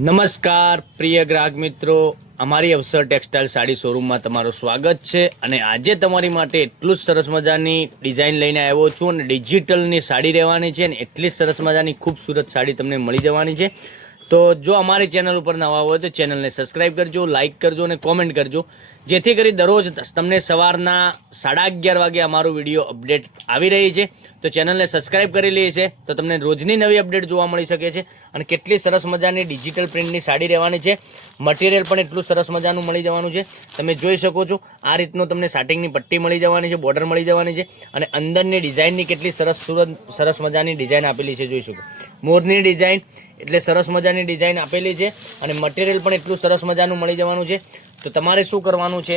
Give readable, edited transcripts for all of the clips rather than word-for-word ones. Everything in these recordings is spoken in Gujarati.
નમસ્કાર પ્રિય ગ્રાહક મિત્રો, અમારી અવસર ટેક્સટાઇલ સાડી શોરૂમમાં તમારું સ્વાગત છે. અને આજે તમારી માટે એટલું જ સરસ મજાની ડિઝાઇન લઈને આવ્યો છું અને ડિજિટલની સાડી રહેવાની છે અને એટલી જ સરસ મજાની ખૂબસૂરત સાડી તમને મળી જવાની છે. તો જો અમારી ચેનલ ઉપર નવા હોય તો ચેનલને સબસ્ક્રાઈબ કરજો, લાઇક કરજો અને કોમેન્ટ કરજો, જેથી કરી દરરોજ તમને સવારના 11:30 વાગે અમારો વિડીયો અપડેટ આવી રહી છે. તો ચેનલને સબસ્ક્રાઈબ કરેલી છે તો તમને રોજની નવી અપડેટ જોવા મળી શકે છે. અને કેટલી સરસ મજાની ડિજિટલ પ્રિન્ટની સાડી રહેવાની છે. મટીરિયલ પણ એટલું સરસ મજાનું મળી જવાનું છે. તમે જોઈ શકો છો આ રીતનું તમને સાટિંગની પટ્ટી મળી જવાની છે, બોર્ડર મળી જવાની છે અને અંદરની ડિઝાઇનની કેટલી સરસ મજાની ડિઝાઇન આપેલી છે. જોઈ શકો મોરની ડિઝાઇન, એટલે સરસ મજાની ડિઝાઇન આપેલી છે અને મટીરિયલ પણ એટલું સરસ મજાનું મળી જવાનું છે. તો તમારે શું કરવાનું છે,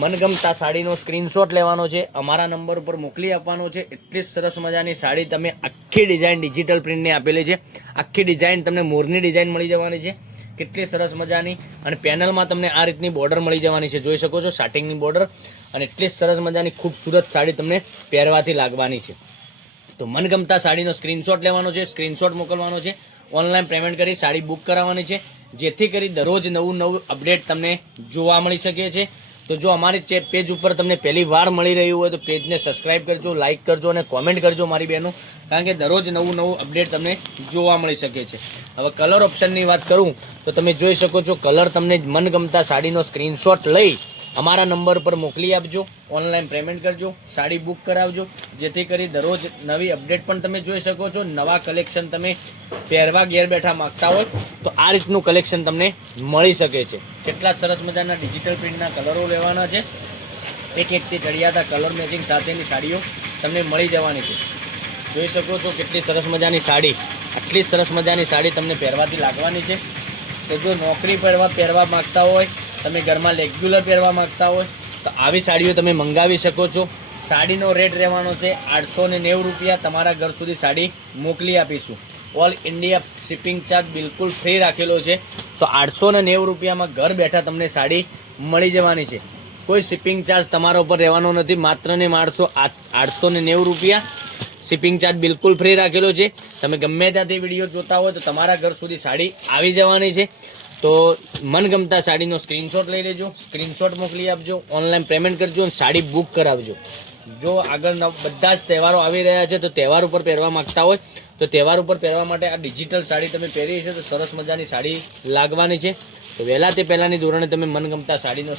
મનગમતા સાડીનો સ્ક્રીનશોટ લેવાનો છે, અમારા નંબર ઉપર મોકલી આપવાનો છે. એટલી સરસ મજાની સાડી તમે આખી ડિઝાઇન ડિજિટલ પ્રિન્ટની આપેલી છે. આખી ડિઝાઇન તમને મોરની ડિઝાઇન મળી જવાની છે, કેટલી સરસ મજાની. અને પેનલમાં તમને આ રીતની બોર્ડર મળી જવાની છે, જોઈ શકો છો સાટિંગની બોર્ડર. અને એટલી સરસ મજાની ખૂબસૂરત સાડી તમને પહેરવાથી લાગવાની છે. તો મનગમતા સાડીનો સ્ક્રીનશોટ લેવાનો છે, સ્ક્રીનશોટ મોકલવાનો છે, ઓનલાઈન પેમેન્ટ કરી સાડી બુક કરાવવાની છે, જેથી કરી દરરોજ નવું અપડેટ તમને જોવા મળી શકે છે. તો જો અમારી પેજ ઉપર તમને પહેલી વાર મળી રહ્યું હોય તો પેજને સબસ્ક્રાઇબ કરજો, લાઇક કરજો અને કોમેન્ટ કરજો મારી બહેનો, કારણ કે દરરોજ નવું અપડેટ તમને જોવા મળી શકે છે. હવે કલર ઓપ્શનની વાત કરું તો તમે જોઈ શકો છો કલર તમને મનગમતા સાડીનો સ્ક્રીનશોટ લઈ અમારા નંબર પર મોકલી આપજો, ઓનલાઈન પેમેન્ટ કરજો, સાડી બુક કરાવજો, જેથી કરી દરરોજ નવી અપડેટ પણ તમે જોઈ શકો છો. નવા કલેક્શન તમે પહેરવા ઘેર બેઠા માગતા હોય તો આ રીતનું કલેક્શન તમને મળી શકે છે. કેટલા સરસ મજાના ડિજિટલ પ્રિન્ટના કલરો લેવાના છે. એક એકથી ચડિયાતા કલર મેચિંગ સાથેની સાડીઓ તમને મળી જવાની છે. જોઈ શકો છો કેટલી સરસ મજાની સાડી, આટલી સરસ મજાની સાડી તમને પહેરવાથી લાગવાની છે. તો જો નોકરી પહેરવા માગતા હોય, તમે ઘરમાં રેગ્યુલર પહેરવા માગતા હોય તો આવી સાડીઓ તમે મંગાવી શકો છો. સાડીનો રેટ રહેવાનો છે 890 રૂપિયા. તમારા ઘર સુધી સાડી મોકલી આપીશું. ઓલ ઇન્ડિયા શિપિંગ ચાર્જ બિલકુલ ફ્રી રાખેલો છે. તો 890 રૂપિયામાં ઘર બેઠા તમને સાડી મળી જવાની છે. કોઈ શિપિંગ ચાર્જ તમારા ઉપર રહેવાનો નથી. માત્ર ને 890 રૂપિયા શિપિંગ ચાર્જ બિલકુલ ફ્રી રાખેલો છે. તમે ગમે ત્યાંથી વિડીયો જોતા હોય તો તમારા ઘર સુધી સાડી આવી જવાની છે. તો મનગમતા સાડીનો સ્ક્રીનશોટ લઈ લેજો, સ્ક્રીનશોટ મોકલી આપજો, ઓનલાઈન પેમેન્ટ કરજો અને સાડી બુક કરાવજો. જો આગળ બધા જ તહેવારો આવી રહ્યા છે તો તહેવાર ઉપર પહેરવા માગતા હોય તો તહેવાર ઉપર પહેરવા માટે આ ડિજિટલ સાડી તમે પહેરી છે તો સરસ મજાની સાડી લાગવાની છે. તો વહેલા તે પહેલાંની ધોરણે તમે મનગમતા સાડીનો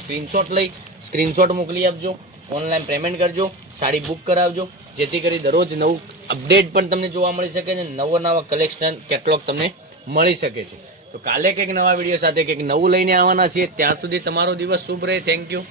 સ્ક્રીનશોટ મોકલી આપજો, ઓનલાઈન પેમેન્ટ કરજો, સાડી બુક કરાવજો, જેથી કરી દરરોજ નવું અપડેટ પણ તમને જોવા મળી શકે છે. નવા કલેક્શન કેટલોગ તમને મળી શકે છે. તો કાલે કંઈક નવા વિડીયો સાથે કંઈક નવું લઈને આવવાના છીએ. ત્યાં સુધી તમારો દિવસ શુભ રહે. Thank you.